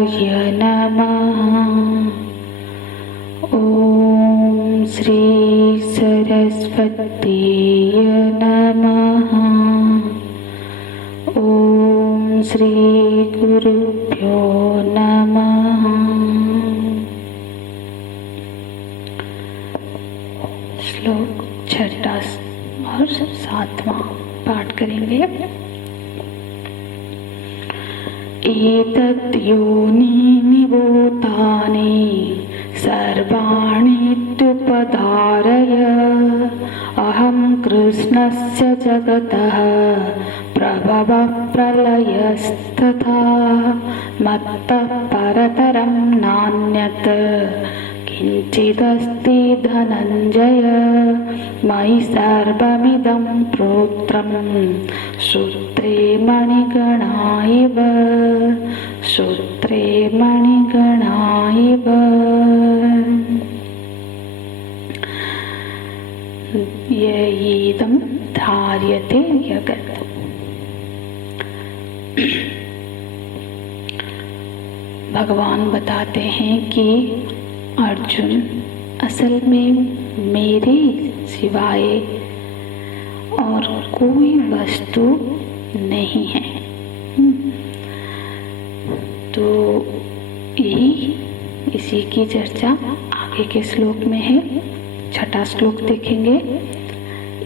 नमः। ॐ श्री सरस्वतीय नमः। ॐ श्री गुरुभ्यो नमः। श्लोक 6 और 7 पाठ करेंगे। एतत् योनीनि भूतानि सर्वाणीत्युपधारय अहं कृष्णस्य जगतः प्रभवः प्रलयस्तथा मत्तः परतरं नान्यत् किञ्चिदस्ति धनञ्जय मयि सर्वमिदं प्रोक्तं सूत्रे मणिगणा इव सूत्रे मणिगणा इव। ययेदं धार्यते जगत्। भगवान बताते हैं कि अर्जुन, असल में मेरे सिवाय और कोई वस्तु नहीं है। तो यही इसी की चर्चा आगे के श्लोक में है। 6 श्लोक देखेंगे।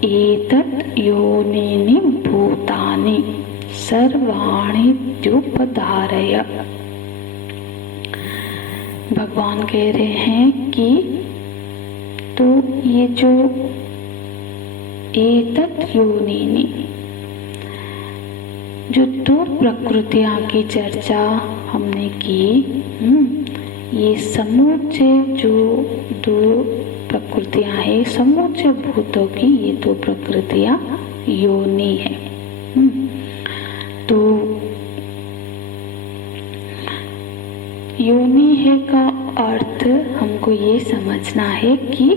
एतत् योनीनि भूतानि सर्वाणीत्युपधारय। भगवान कह रहे हैं कि तो ये जो एतत् योनीनि, जो 2 प्रकृतियां की चर्चा हमने की, ये समूचे जो 2 प्रकृतियां हैं, समूचे भूतों की ये 2 प्रकृतियां योनि है। तो योनि है का अर्थ हमको ये समझना है कि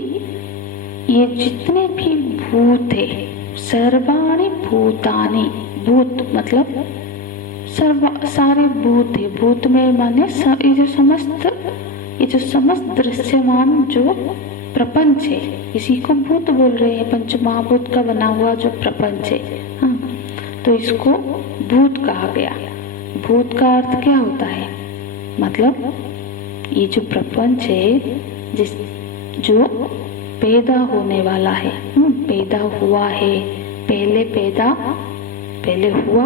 ये जितने भी भूत है, सर्वाणि भूतानि, भूत मतलब सारे भूत है। भूत में माने ये जो समस्त दृश्यमान जो प्रपंच है, इसी को भूत बोल रहे हैं। पंच महाभूत का बना हुआ जो प्रपंच है, हाँ, तो इसको भूत कहा गया। भूत का अर्थ क्या होता है? मतलब ये जो प्रपंच है, जो पैदा होने वाला है, पैदा हुआ है, पहले हुआ,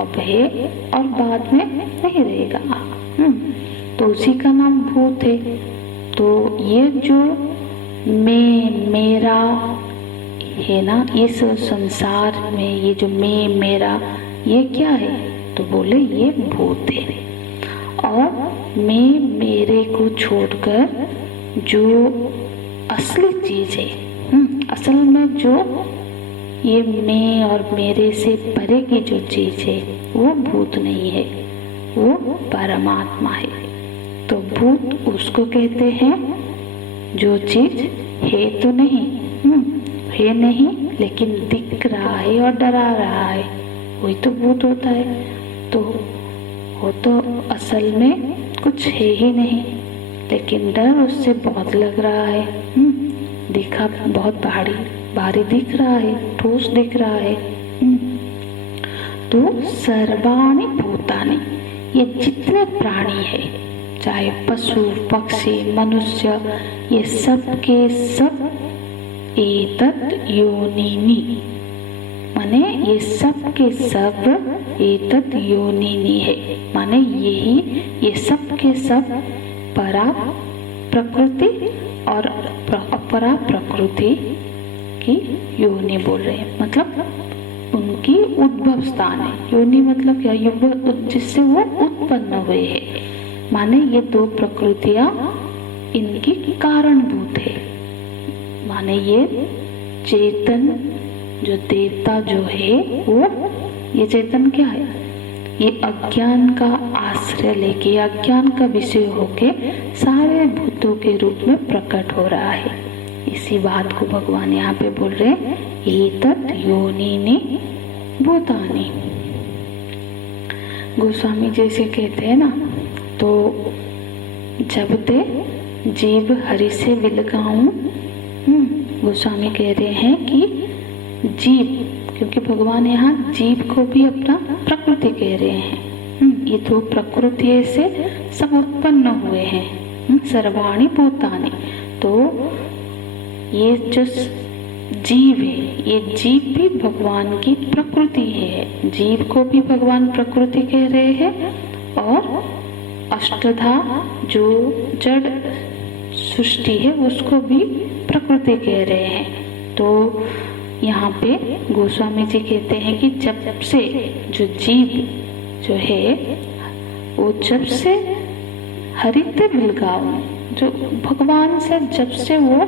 अब है और बाद में नहीं रहेगा, तो उसी का नाम भूत है। तो ये जो मैं मेरा है ना, इस संसार में ये जो मैं मेरा, ये क्या है? तो बोले ये भूत है। और मैं मेरे को छोड़कर जो असली चीज है, असल में जो ये मैं और मेरे से परे की जो चीज है, वो भूत नहीं है, वो परमात्मा है। तो भूत उसको कहते हैं जो चीज है तो नहीं, है नहीं लेकिन दिख रहा है और डरा रहा है, वही तो भूत होता है। तो वो तो असल में कुछ है ही नहीं, लेकिन डर उससे बहुत लग रहा है। दिखा बहुत भारी दिख रहा है, ठोस दिख रहा है। तो सर्वाणि भूतानि, ये जितने प्राणी है, चाहे पशु पक्षी मनुष्य, ये सब के सब एतत् योनीनि, माने ये सब के सब एतत् योनीनि है, माने यही ये सब के सब परा प्रकृति और अपरा प्रकृति की योनि बोल रहे हैं। मतलब उनकी उद्भव स्थान है। योनि मतलब क्या? जिससे वो उत्पन्न हुए हैं। माने ये 2 प्रकृतियां इनकी कारणभूत है। माने ये चेतन जो देवता जो है, वो ये चेतन क्या है? ये अज्ञान का आश्रय लेके, अज्ञान का विषय होके सारे भूतों के रूप में प्रकट हो रहा है। इसी बात को भगवान यहाँ पे बोल रहे हैं, एतत् योनीनि भूतानि। गोस्वामी जैसे कहते हैं ना तो जब ते जीव हरि से विलगाऊं, गोस्वामी कह रहे हैं कि जीव, क्योंकि भगवान यहाँ जीव को भी अपना प्रकृति कह रहे हैं। ये दो प्रकृति से सब उत्पन्न हुए हैं, सर्वाणि भूतानि। तो ये जो जीव है, ये जीव भी भगवान की प्रकृति है। जीव को भी भगवान प्रकृति कह रहे हैं और अष्टधा जो जड़ सृष्टि है उसको भी प्रकृति कह रहे हैं। तो यहाँ पे गोस्वामी जी कहते हैं कि जब से जो जीव जो है वो जब से हरित विलगाव, जो भगवान से जब से वो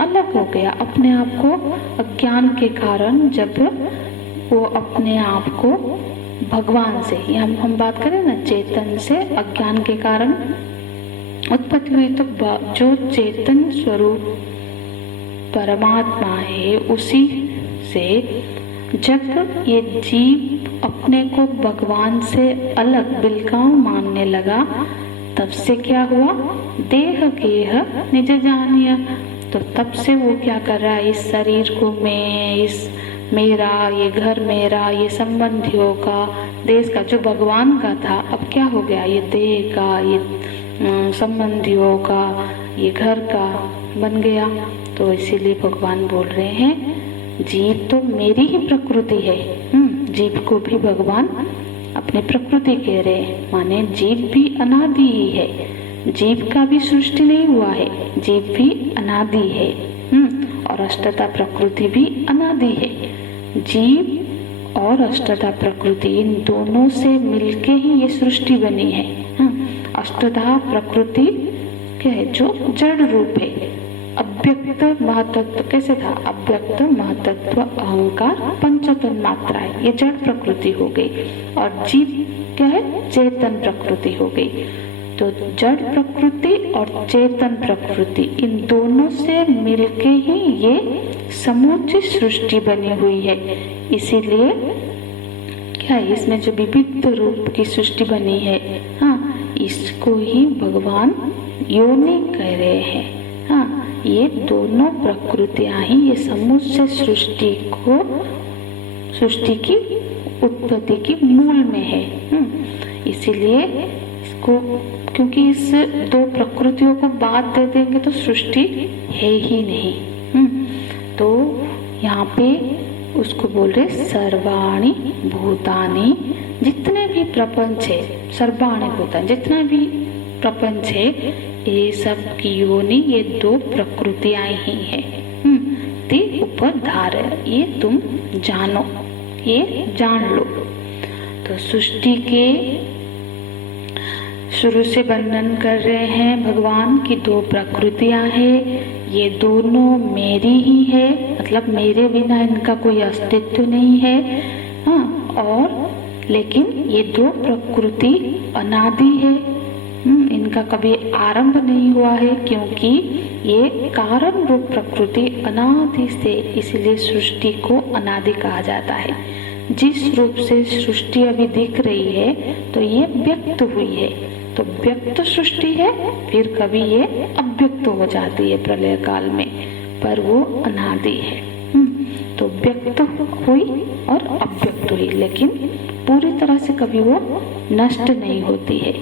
अलग हो गया, अपने आप को अज्ञान के कारण, जब वो अपने आप को भगवान से, यहाँ हम बात करें ना चेतन से अज्ञान के कारण उत्पत्ति हुई, तो जो चेतन स्वरूप परमात्मा है उसी से जब ये जीव अपने को भगवान से अलग बिलगाव मानने लगा, तब से क्या हुआ, देह गेह निज जानिय। तो तब से वो क्या कर रहा है, इस शरीर को मैं, इस मेरा, ये घर मेरा, ये संबंधियों का, देश का, जो भगवान का था अब क्या हो गया, ये देह का, ये संबंधियों का, ये घर का बन गया। तो इसीलिए भगवान बोल रहे हैं जीव तो मेरी ही प्रकृति है। जीव को भी भगवान अपनी प्रकृति कह रहे हैं, माने जीव भी अनादि ही है, जीव का भी सृष्टि नहीं हुआ है, जीव भी अनादि है। और अष्टता प्रकृति भी अनादि है। जीव और अष्टता प्रकृति इन दोनों से मिलके ही ये सृष्टि बनी है। अष्टधा प्रकृति क्या है, जो जड़ रूप है। अव्यक्त महतत्व कैसे था, अव्यक्त महतत्व अहंकार पंचतन मात्रा है, ये जड़ प्रकृति हो गई। और जीव क्या है, चेतन प्रकृति हो गई। तो जड़ प्रकृति और चेतन प्रकृति इन दोनों से मिलके ही ये समूची सृष्टि बनी हुई है। इसीलिए क्या है, इसमें जो विविध रूप की सृष्टि बनी है, इसको ही भगवान योनि कह रहे हैं। ये दोनों प्रकृतियां ही ये समूचे सृष्टि की उत्पत्ति की मूल में है। इसीलिए इसको, क्योंकि इस दो प्रकृतियों को बाद दे देंगे तो सृष्टि है ही नहीं। तो यहाँ पे उसको बोल रहे सर्वाणि भूतानि, जितने भी प्रपंच है, सर्वाणि भूतानि, जितना भी प्रपंच है, ये सब की योनि ये दो प्रकृतियां ही है। ते उपधार, ये तुम जानो, ये जान लो। तो सृष्टि के शुरू से वर्णन कर रहे हैं भगवान की दो प्रकृतियां हैं, ये दोनों मेरी ही है, मतलब मेरे बिना इनका कोई अस्तित्व नहीं है। और लेकिन ये दो प्रकृति अनादि है, इनका कभी आरंभ नहीं हुआ है, क्योंकि ये कारण रूप प्रकृति अनादि से, इसलिए सृष्टि को अनादि कहा जाता है। जिस रूप से सृष्टि अभी दिख रही है तो ये व्यक्त हुई है, तो व्यक्त सृष्टि है, फिर कभी ये अव्यक्त हो जाती है प्रलय काल में, पर वो अनादि है। तो व्यक्त हुई और अव्यक्त हुई, लेकिन पूरी तरह से कभी वो नष्ट नहीं होती है।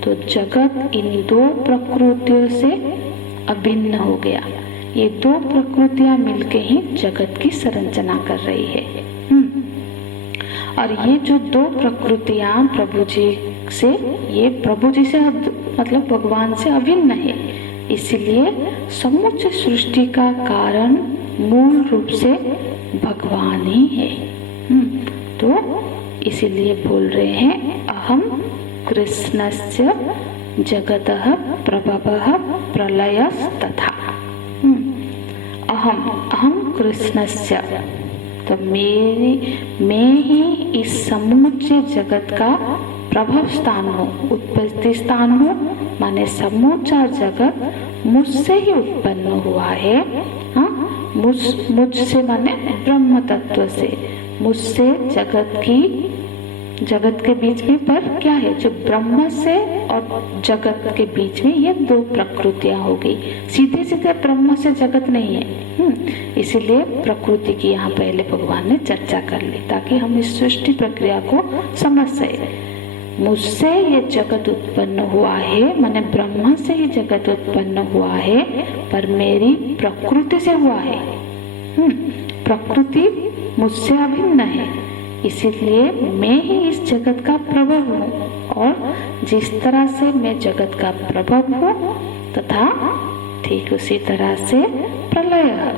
तो जगत इन दो प्रकृतियों से अभिन्न हो गया। ये दो प्रकृतियां मिलके ही जगत की संरचना कर रही है। और ये जो दो प्रकृतियां प्रभु जी से, ये प्रभु जी से मतलब भगवान से अभिन्न है, इसलिए समूचे सृष्टि का कारण मूल रूप से भगवान ही है। तो इसीलिए बोल रहे हैं अहम कृष्णस्य जगतः प्रभवः प्रलयस्तथा। अहम कृष्णस्य, तो मैं ही इस समूचे जगत का प्रभव स्थान हूँ, उत्पत्ति स्थान हूँ, माने समूचा जगत मुझसे ही उत्पन्न हुआ है। मुझसे माने ब्रह्म तत्व से, मुझसे जगत की जगत के बीच में, पर क्या है, जो ब्रह्म से और जगत के बीच में ये दो प्रकृतियां हो गई। सीधे सीधे ब्रह्म से जगत नहीं है। इसीलिए प्रकृति की यहाँ पहले भगवान ने चर्चा कर ली ताकि हम इस सृष्टि प्रक्रिया को समझ सके। मुझसे ये जगत उत्पन्न हुआ है, माने ब्रह्मा से ही जगत उत्पन्न हुआ है, पर मेरी प्रकृति से हुआ है। प्रकृति मुझसे अभिन्न है, इसीलिए मैं ही इस जगत का प्रभव हूँ। और जिस तरह से मैं जगत का प्रभव हूँ तथा ठीक उसी तरह से प्रलय है।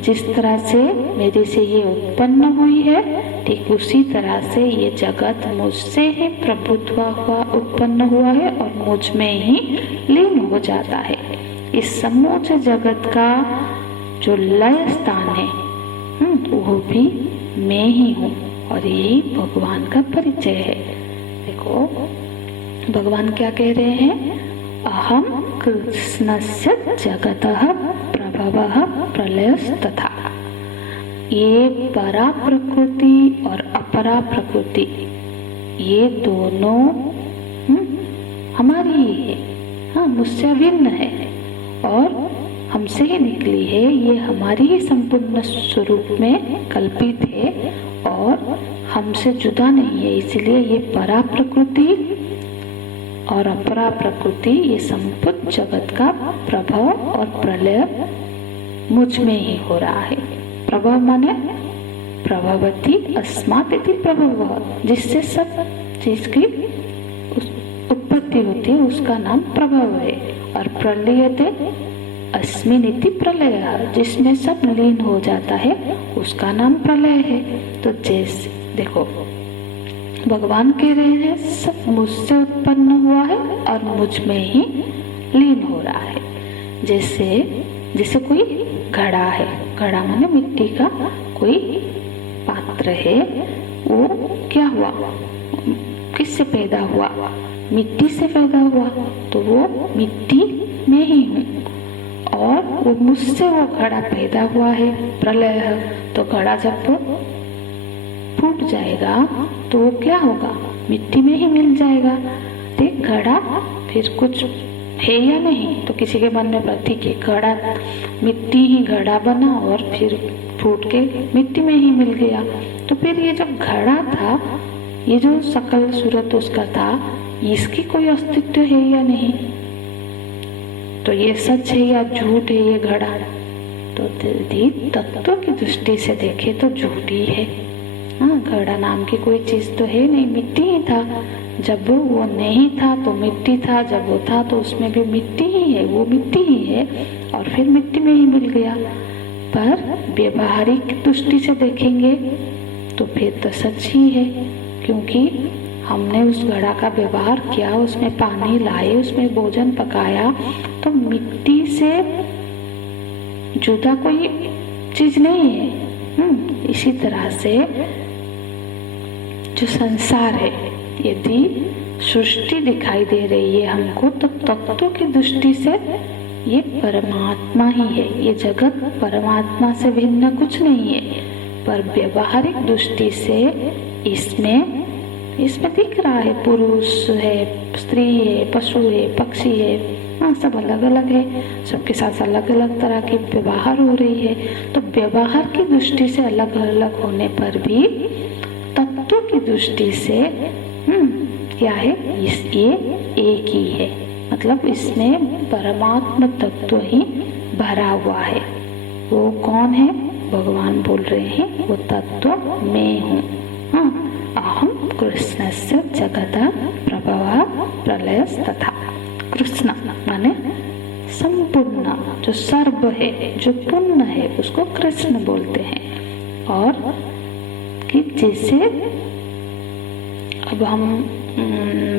जिस तरह से मेरे से ये उत्पन्न हुई है, ठीक उसी तरह से ये जगत मुझसे ही प्रभुत्व हुआ उत्पन्न हुआ है और मुझ में ही लीन हो जाता है। इस समूचे जगत का जो लय स्थान है वो भी मैं ही हूँ और यही भगवान का परिचय है। देखो भगवान क्या कह रहे हैं, अहम कृष्णस्य जगतः प्रभवः प्रलयस्तथा। ये परा प्रकृति और अपरा प्रकृति ये दोनों हमारी ही है, हाँ मुझसे अभिन्न है और हमसे ही निकली है। ये हमारी ही संपूर्ण स्वरूप में कल्पित है और हमसे जुदा नहीं है। इसलिए ये परा प्रकृति और अपरा प्रकृति ये संपूर्ण जगत का प्रभाव और प्रलय मुझ में ही हो रहा है। प्रभाव माने प्रभवती अस्मात् इति प्रभव, जिससे सब चीज की उत्पत्ति होती है उसका नाम प्रभाव है। और प्रलयते अस्मिन् इति प्रलय, जिसमें सब लीन हो जाता है उसका नाम प्रलय है। तो जैसे देखो भगवान कह रहे हैं सब मुझसे उत्पन्न हुआ है और मुझ में ही लीन हो रहा है। जैसे कोई घड़ा है, घड़ा माने मिट्टी का कोई पात्र है, वो क्या हुआ, किससे पैदा हुआ, मिट्टी से पैदा हुआ, तो वो मिट्टी में ही हूँ और वो मुझसे वो घड़ा पैदा हुआ है, प्रलय है। तो घड़ा जब फूट जाएगा तो वो क्या होगा, मिट्टी में ही मिल जाएगा। देख घड़ा फिर कुछ है या नहीं, तो किसी के मन में प्रतीक है घड़ा, मिट्टी ही घड़ा बना और फिर फूट के मिट्टी में ही मिल गया। तो फिर ये जो घड़ा था, ये जो सकल सूरत उसका था, इसकी कोई अस्तित्व है या नहीं, तो ये सच है या झूठ है ये घड़ा, तो तत्व की दृष्टि से देखे तो झूठ ही है। हाँ घड़ा नाम की कोई चीज तो है नहीं, मिट्टी ही था। जब वो नहीं था तो मिट्टी था, जब वो था तो उसमें भी मिट्टी ही है, वो मिट्टी ही है और फिर मिट्टी में ही मिल गया। पर व्यवहारिक दृष्टि से देखेंगे तो फिर तो सच ही है, क्योंकि हमने उस घड़ा का व्यवहार किया, उसमें पानी लाए, उसमें भोजन पकाया, तो मिट्टी से जुदा कोई चीज नहीं है। इसी तरह से जो संसार है, यदि सृष्टि दिखाई दे रही है हमको, तो तत्व की दृष्टि से ये परमात्मा ही है, ये जगत परमात्मा से भिन्न कुछ नहीं है। पर व्यवहारिक दृष्टि से इसमें दिख रहा है, पुरुष है, स्त्री है, पशु है, पक्षी है, हाँ सब अलग अलग है, सबके साथ अलग अलग तरह की व्यवहार हो रही है। तो व्यवहार की दृष्टि से अलग अलग होने पर भी तत्व की दृष्टि से क्या है, ये एक ही है, मतलब इसमें परमात्मा तत्व ही भरा हुआ है। वो कौन है, भगवान बोल रहे हैं वो तत्व मैं हूँ। हाँ अहम कृष्णस्य जगतः प्रभवः प्रलयस्तथा। कृष्ण माने संपूर्ण, जो सर्व है, जो पूर्ण है, उसको कृष्ण बोलते हैं। और कि जैसे अब हम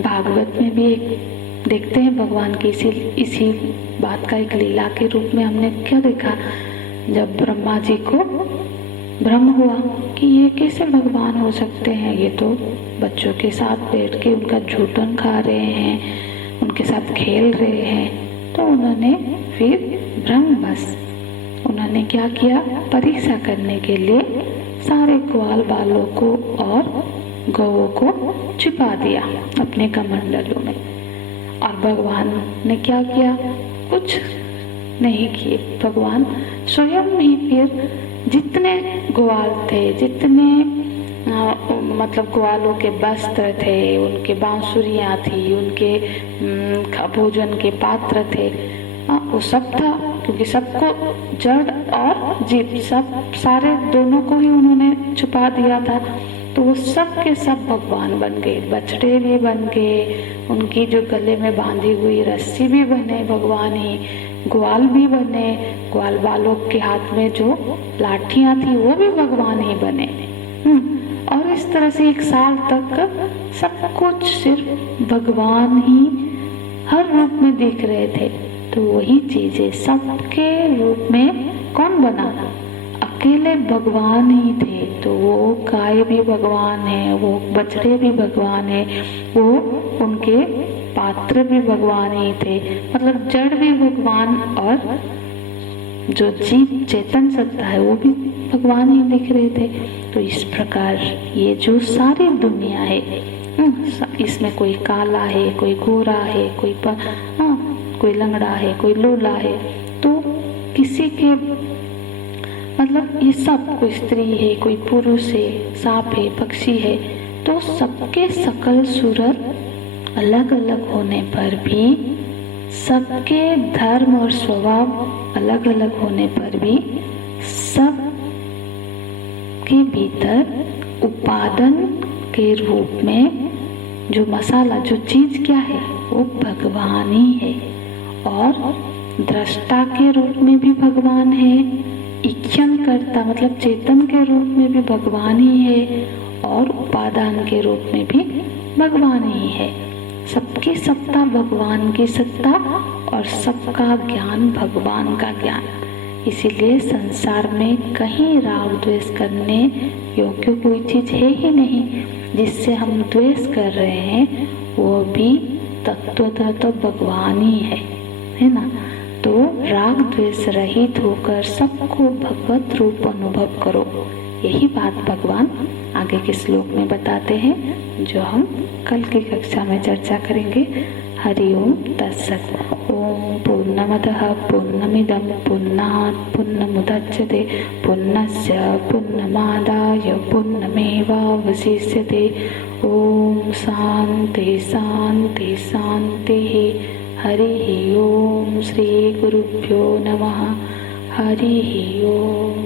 भागवत में भी एक देखते हैं भगवान की इसी बात का एक लीला के रूप में हमने क्या देखा, जब ब्रह्मा जी को भ्रम हुआ कि ये कैसे भगवान हो सकते हैं, ये तो बच्चों के साथ बैठ के उनका झूठन खा रहे हैं, उनके साथ खेल रहे हैं। तो उन्होंने फिर भ्रम बस उन्होंने क्या किया, परीक्षा करने के लिए सारे ग्वाल बालों को और गौओं को छिपा दिया अपने कमंडलों में। और भगवान ने क्या किया? कुछ नहीं किए। भगवान स्वयं ही फिर जितने ग्वाल थे, जितने मतलब ग्वालों के वस्त्र थे, उनके बांसुरियाँ थी, उनके भोजन के पात्र थे, वो सब था। क्योंकि सबको, जड़ और जीव, सब सारे दोनों को ही उन्होंने छुपा दिया था। तो वो सब के सब भगवान बन गए। बछड़े भी बन गए, उनकी जो गले में बांधी हुई रस्सी भी बने भगवान ही, ग्वाल भी बने, ग्वाल वालों के हाथ में जो लाठियां थी वो भी भगवान ही बने। और इस तरह से 1 साल तक सब कुछ सिर्फ भगवान ही हर रूप में दिख रहे थे। तो वही चीजें सबके रूप में कौन बना? अकेले भगवान ही थे। तो वो गाय भी भगवान है, वो बछड़े भी भगवान है, वो उनके पात्र भी भगवान ही थे, मतलब जड़ भी भगवान, और जो जीव चेतन सत्ता है वो भी भगवान ही दिख रहे थे। तो इस प्रकार ये जो सारी दुनिया है, इसमें कोई काला है, कोई गोरा है, कोई लंगड़ा है, कोई लूला है, तो किसी के मतलब ये सब, कोई स्त्री है, कोई पुरुष है, सांप है, पक्षी है, तो सबके सकल सूरत अलग अलग होने पर भी, सबके धर्म और स्वभाव अलग अलग होने पर भी, सब के भीतर उपादान के रूप में जो मसाला, जो चीज क्या है, वो भगवान ही है। और दृष्टा के रूप में भी भगवान है, इच्छन करता मतलब चेतन के रूप में भी भगवान ही है, और उपादान के रूप में भी भगवान ही है। सबकी सत्ता भगवान की सत्ता, और सबका ज्ञान भगवान का ज्ञान। इसीलिए संसार में कहीं राग द्वेष करने योग्य कोई चीज है ही नहीं। जिससे हम द्वेष कर रहे हैं वो भी तत्वतः तो भगवान ही है ना। तो राग द्वेष रहित होकर सबको भगवत रूप अनुभव करो। यही बात भगवान आगे के श्लोक में बताते हैं, जो हम कल की कक्षा में चर्चा करेंगे। हरि ओम तत्सत्। ओम पूर्णमदः पूर्णमिदं पूर्णात् पूर्णमुदच्यते पूर्णस्य पूर्णमादाय पूर्णमेवावशिष्यते। ओम शांति शांति शांति। हरि ओम। श्री गुरुभ्यो नमः। हरि ओम।